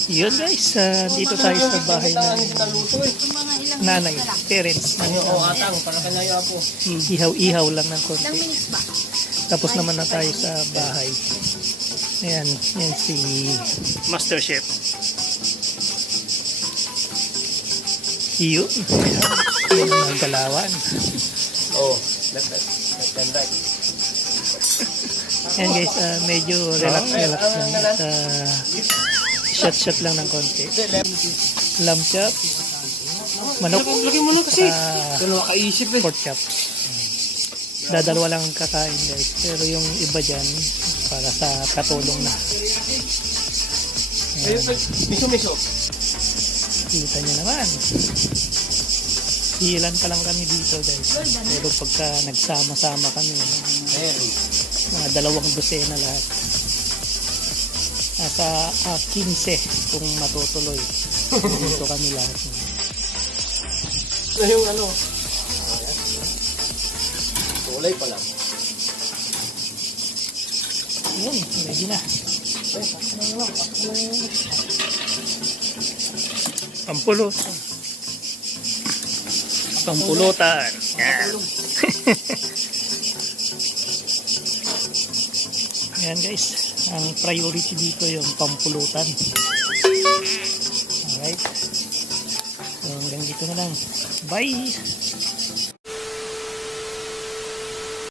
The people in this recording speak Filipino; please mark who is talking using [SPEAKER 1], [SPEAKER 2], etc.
[SPEAKER 1] Yun guys, dito tayo sa bahay ng nanay, parents.
[SPEAKER 2] Atang, para kanayo po.
[SPEAKER 1] Ihaw-ihaw lang ng konti. Tapos naman na tayo sa bahay. Ayan, yan si Master Chef. Yun. Yun ang galawan.
[SPEAKER 2] Oh, left and right.
[SPEAKER 1] Ayan guys, medyo relax lang. At shot lang ng konti. Lamb chop, manok, pork chop. Dadalawa lang ang kakain guys. Pero yung iba dyan, para sa katulong na.
[SPEAKER 2] Miso.
[SPEAKER 1] Kita nyo naman. Ilan pa lang kami dito guys. Pero pagka nagsama-sama kami, mga 2 dosena lahat. Nasa 15 kung matutuloy. Dito kami lahat.
[SPEAKER 2] Ito yung ano. Kulay pa lang.
[SPEAKER 1] Yun, ready na. Pampulutan. Yan. Ayan guys, ang priority dito yung pampulutan. Alright. So hanggang dito na lang. Bye!